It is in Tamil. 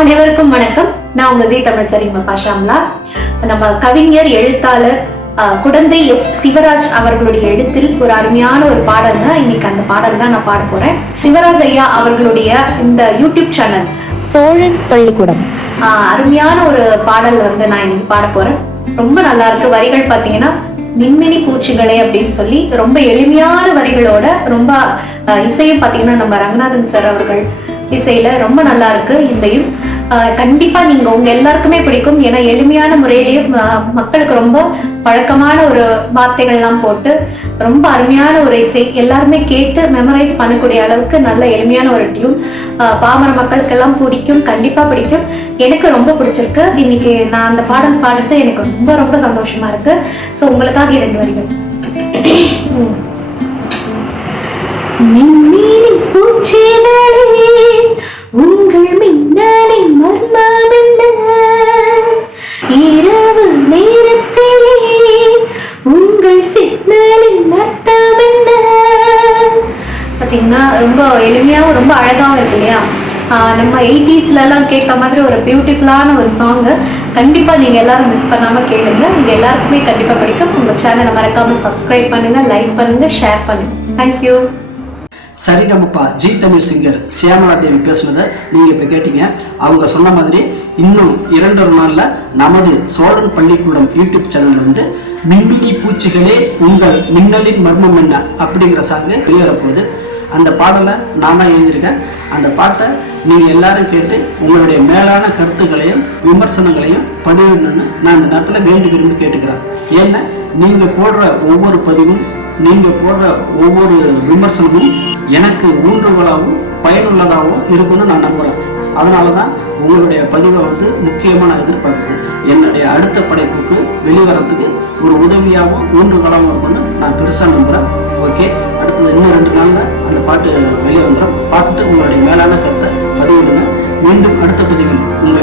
அனைவருக்கும் வணக்கம். நான் உங்க ஜி தமிழ் சரிகமபா ஷாம்லா. நம்ம கவிஞர் எழுத்தாளர் குடந்தை எஸ் சிவராஜ் அவர்களுடைய எழுத்தில் ஒரு அருமையான ஒரு பாடல்ங்க. இன்னைக்கு அந்த பாடல் தான் நான் பாட போறேன். சிவராஜ் ஐயா அவர்களுடைய இந்த யூடியூப் சேனல் சோழன் பள்ளிக்கூடம் அருமையான ஒரு பாடல் நான் இன்னைக்கு பாட போறேன். ரொம்ப நல்லா இருக்கு. வரிகள் பாத்தீங்கன்னா மின்மினி பூச்சிகளே அப்படின்னு சொல்லி ரொம்ப எளிமையான வரிகளோட, ரொம்ப இசையும் பாத்தீங்கன்னா நம்ம ரங்கநாதன் சார் அவர்கள் இசையில ரொம்ப நல்லா இருக்கு. இசையும் கண்டிப்பா நீங்க உங்க எல்லாருக்குமே பிடிக்கும். ஏன்னா எளிமையான முறையிலேயே மக்களுக்கு ரொம்ப பழக்கமான ஒரு வார்த்தைகள்லாம் போட்டு ரொம்ப அருமையான ஒரு இசை, எல்லாருமே கேட்டு மெமரைஸ் பண்ணக்கூடிய அளவுக்கு நல்ல எளிமையான ஒரு டியூன். பாமர மக்களுக்கெல்லாம் பிடிக்கும், கண்டிப்பா பிடிக்கும். எனக்கு ரொம்ப பிடிச்சிருக்கு. இன்னைக்கு நான் அந்த பாடல் பாடுறது எனக்கு ரொம்ப ரொம்ப சந்தோஷமா இருக்கு. ஸோ உங்களுக்காக 2 வரிகள். மின்மினி பூச்சிகளே உங்கள் மின்னலின் மர்மம் என்ன? இரவு நேரத்திலே உங்கள் சிக்னலின் அர்த்தம் என்ன? பாத்தீங்கன்னா ரொம்ப எளிமையாகவும் ரொம்ப அழகாகவும் இருக்கு இல்லையா? நம்ம 80ஸ்லாம் கேட்ட மாதிரி ஒரு பியூட்டிஃபுல்லான ஒரு சாங்கு. கண்டிப்பா நீங்க எல்லாரும் மிஸ் பண்ணாம கேளுங்க. நீங்க எல்லாருக்குமே கண்டிப்பா பிடிக்கும். உங்க சேனலை மறக்காம சப்ஸ்கிரைப் பண்ணுங்க, லைக் பண்ணுங்க, ஷேர் பண்ணுங்க. Thank you. Saregamapa Zee Tamil singer Shyamala Devi பேசுனதை நீங்க இப்ப கேட்டீங்க. அவங்க சொன்ன மாதிரி இன்னும் 2 நாள்ல நமது சோழன் பள்ளிக்கூடம் யூடியூப் சேனல்ல மின்மினி பூச்சிகளே உங்கள் மின்னலின் மர்மம் என்ன அப்படிங்கிற சாங்கு வெளியேறப்போகுது. அந்த பாடலை நான் தான் எழுதியிருக்கேன். அந்த பாட்டை நீங்க எல்லாரும் கேட்டு உங்களுடைய மேலான கருத்துக்களையும் விமர்சனங்களையும் பதிவிடணும்னு நான் இந்த நேரத்தில் வேண்டி விரும்பி கேட்டுக்கிறேன். ஏன்னா நீங்க போடுற ஒவ்வொரு பதிவும், நீங்க போடுற ஒவ்வொரு விமர்சனமும் எனக்கு ஊன்றுகோலாகவும் பயனுள்ளதாகவும் இருக்குன்னு நான் நம்புறேன். அதனாலதான் உங்களுடைய பதிவை முக்கியமா நான் எதிர்பார்க்குறேன். என்னுடைய அடுத்த படைப்புக்கு வெளிவரத்துக்கு ஒரு உதவியாகவும் ஊன்றுகோலாகவும் இருக்குன்னு நான் பெருசா நம்புறேன். ஓகே, அடுத்தது இன்னும் 2 நாள்ல அந்த பாட்டு வெளியே வந்துடும். பார்த்துட்டு உங்களுடைய மேலான கருத்தை பதிவிடுங்க. மீண்டும் அடுத்த பதிவில் உங்களை